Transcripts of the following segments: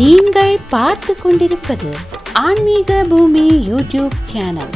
நீங்கள் பார்த்து கொண்டிருப்பது ஆன்மீக பூமி யூடியூப் சேனல்.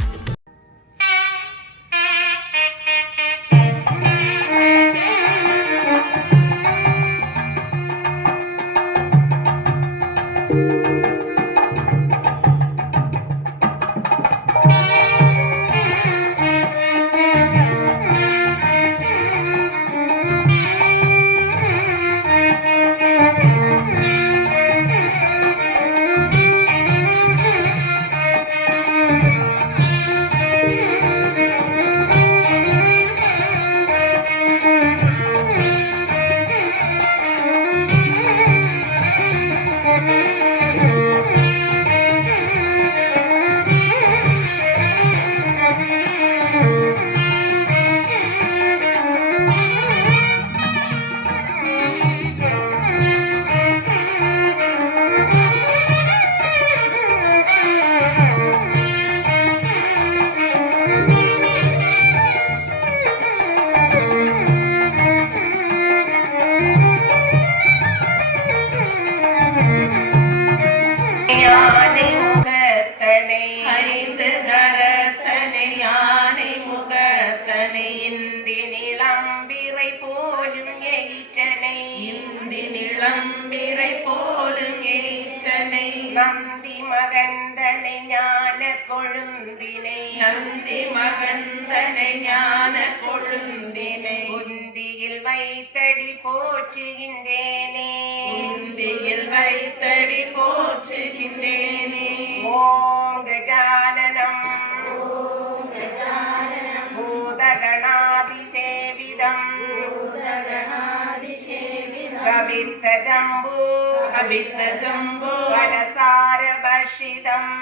நந்தி மகந்தனை ஞான கொழுந்தினை உந்தியில் வைத்தடி போற்றுகின்றேனே ஓம் கஜானனம் பூதகணாதி சேவிதம் கவித்த ஜம்பு பலசார பக்ஷிதம்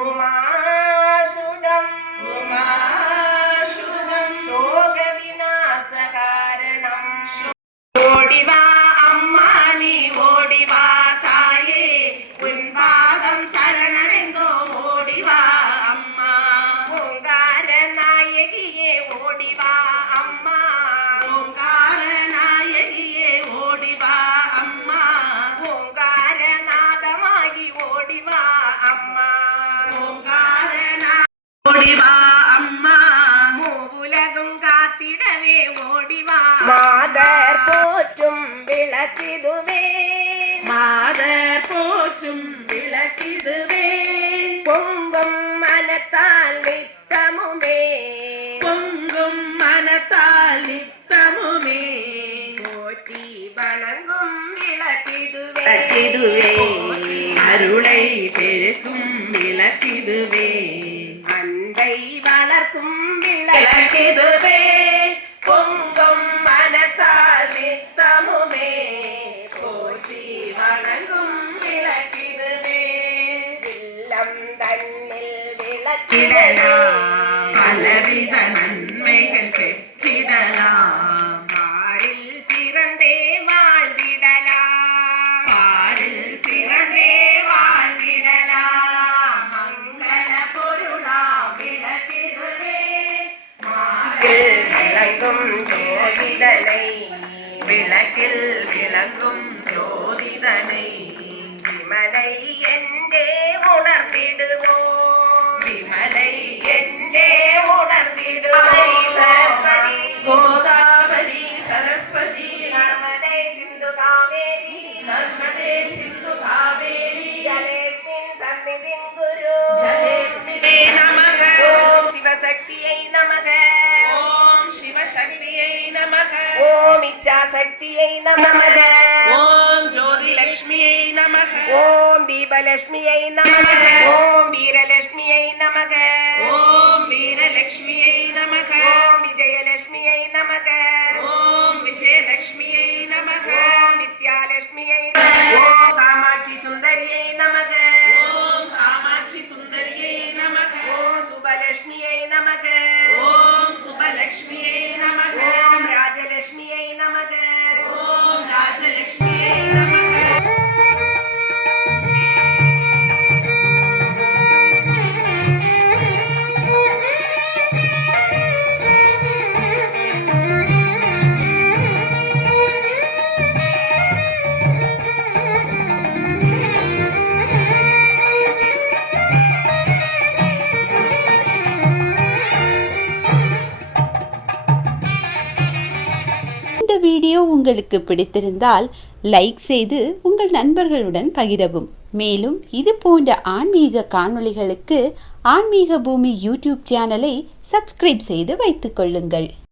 உமாசுதம் சோக விநாச காரணம். ஓடிவா அம்மா நீ ஓடிவா தாயே, உன் பாதம் சரணடைந்தோ ஓடிவா அம்மா. ஓங்கார நாயகியே ஓடிவா அம்மா, ஓங்கார நாயகியே ஓடிவா அம்மா, ஓங்கார நாதமாகி ஓடிவா அம்மா, ஓங்கார ஓடிவா அம்மா. மூவுலகும் காத்திடவே ஓடிவா. மாதர் போற்றும் விளக்கிதுவே, மாதர் போற்றும் விளக்கிதுவே. பொங்கும் மனத்தால் நித்தமுமே, பொங்கும் மனத்தால் நித்தமுமே. போற்றி வணங்கும் விளக்கிதுவே, அருளை பெருக்கும் விளக்கிதுவே. அண்டை வளர்க்கும் விளக்கிதுவே. பொங்கும் மனத்தால் நித்தமுமே, போற்றி வணங்கும் விளக்கிதுவே. இல்லம் தன்னில் விளக்கிடலாம், பலவித நன்மைகள் பெற்றிடலாம். பாரில் சிறந்தே வாழ்ந்திடலாம், பாரில் சிறந்தே வாழ்ந்திடலாம். மங்கள பொருளாம் விளக்கிதுவே. மாறில் விளங்கும் ஜோதிதனை, விளக்கில் விளங்கும் ஜோதிதனை விமலை என்றே உணர்ந்திடுவோம், விமலை என்றே உணர்ந்திடுவோம். சரஸ்வதி கோதாவரி சரஸ்வதி நர்மதை சிந்து காவேரி, நர்மதே சிந்து காவேரி ஜலேஸ்மின் சந்நிதிம் குரு. ஜலேஸ்மினே நமக. ஓம் சிவசக்தியை நமக, ஓம் சிவசக்தியை நமக. ஓம் இச்சாசக்தியை நமக, ஓம் ஜோதிலட்சுமியை நமக. ஓம் தீபலட்சுமியை நமக, ஓம் வீரலட்சுமியை நமக, ஓம் வீரலட்சுமியை நமக. ஓம் விஜயலட்சுமியை நமக, ஓம் விஜயலட்சுமியை நமக. ஓம் வித்யாலட்சுமியை நமக, ஓம் காமாட்சி சுந்தரியை நமக, ஓம் காமாட்சி சுந்தரியை நமக. ஓம் சுபலட்சுமியை நமக, ஓம் சுபலட்சுமியை நமக. ஓம் ராஜலட்சுமியை நமக, ஓம் ராஜலட்சுமியை நமக. வீடியோ உங்களுக்கு பிடித்திருந்தால் லைக் செய்து உங்கள் நண்பர்களுடன் பகிரவும். மேலும் இது போன்ற ஆன்மீக காணொளிகளுக்கு ஆன்மீக பூமி யூடியூப் சேனலை சப்ஸ்கிரைப் செய்து வைத்துக் கொள்ளுங்கள்.